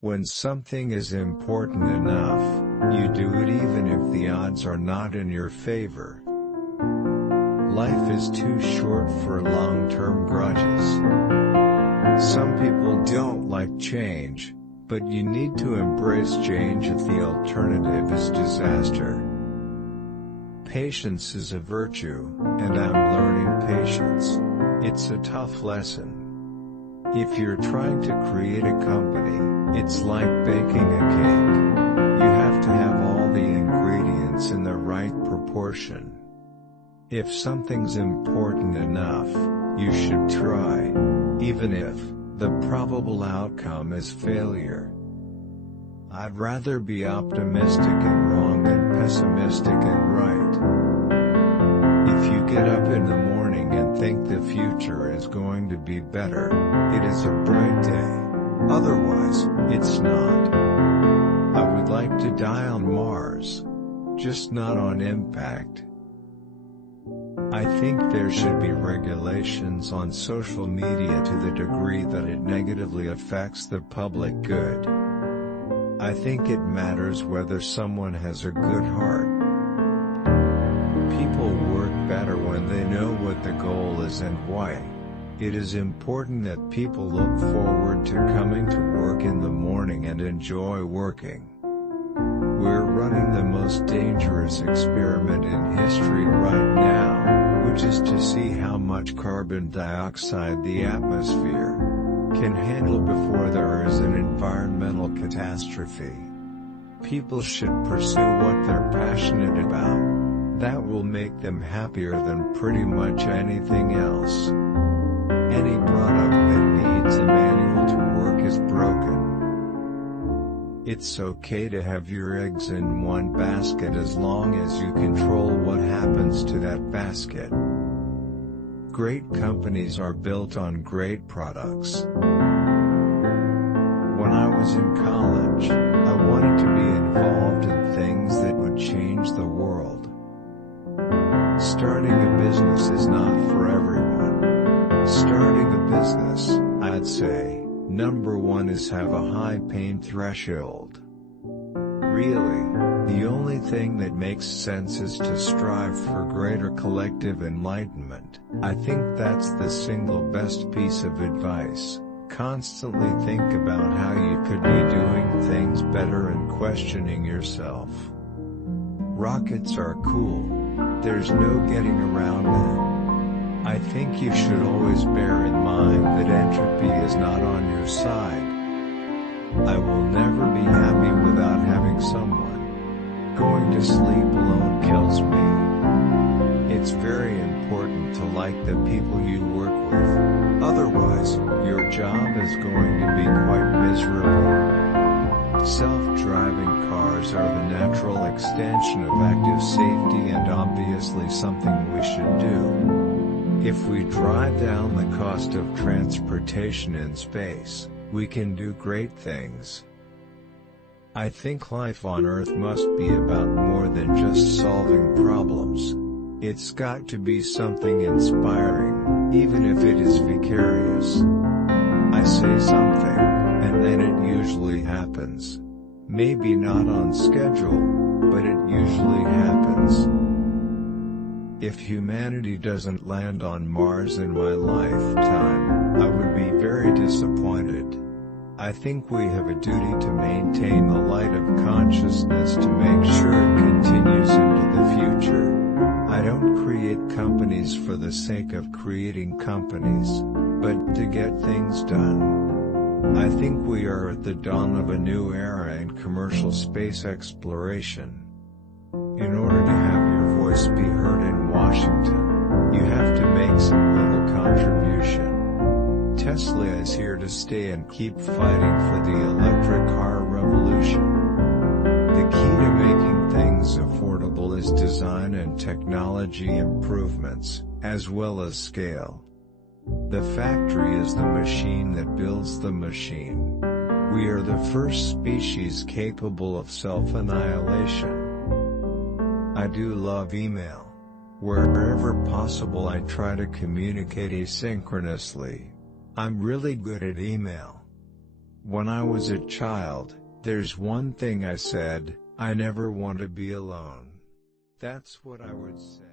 When something is important enough, you do it even if the odds are not in your favor. Life is too short for long-term grudges. Some people don't like change, but you need to embrace change if the alternative is disaster. Patience is a virtue, and I'm learning patience. It's a tough lesson. If you're trying to create a company, it's like baking a cake. You have to have all the ingredients in the right proportion. If something's important enough, you should try, even if the probable outcome is failure. I'd rather be optimistic and wrong than pessimistic and right. If you get up in the morning and think the future is going to be better, it is a bright day. Otherwise, it's not. I would like to die on Mars, just not on impact. I think there should be regulations on social media to the degree that it negatively affects the public good. I think it matters whether someone has a good heart. People work better when they know what the goal is and why. It is important that people look forward to coming to work in the morning and enjoy working. We're running the most dangerous experiment in history right now, which is to see how much carbon dioxide the atmosphere can handle before there is an environmental catastrophe. People should pursue what they're passionate about. That will make them happier than pretty much anything else. Any product that needs a manual to work is broken. It's okay to have your eggs in one basket as long as you control what happens to that basket. Great companies are built on great products. When I was in college, I wanted to be involved in things that would change the world. Starting a business is not for everyone. Starting a business, I'd say, number one is have a high pain threshold. Really, the only thing that makes sense is to strive for greater collective enlightenment. I think that's the single best piece of advice. Constantly think about how you could be doing things better and questioning yourself. Rockets are cool. There's no getting around that. I think you should always bear in mind that entropy is not on your side. I will never be happy without having someone. Going to sleep alone kills me. It's very important to like the people you work with. Otherwise, your job is going to be quite miserable. Self-driving cars are the natural extension of active safety and obviously something we should do. If we drive down the cost of transportation in space, we can do great things. I think life on Earth must be about more than just solving problems. It's got to be something inspiring, even if it is vicarious. I say something, and then it usually happens. Maybe not on schedule, but it usually happens. If humanity doesn't land on Mars in my lifetime, I would be very disappointed. I think we have a duty to maintain the light of consciousness to make sure it continues into the future. I don't create companies for the sake of creating companies, but to get things done. I think we are at the dawn of a new era in commercial space exploration. In order to have your voice be heard in Washington, you have to make some little contribution. Tesla is here to stay and keep fighting for the electric car revolution. The key to making things affordable is design and technology improvements, as well as scale. The factory is the machine that builds the machine. We are the first species capable of self-annihilation. I do love email. Wherever possible I try to communicate asynchronously. I'm really good at email. When I was a child, there's one thing I said: I never want to be alone. That's what I would say.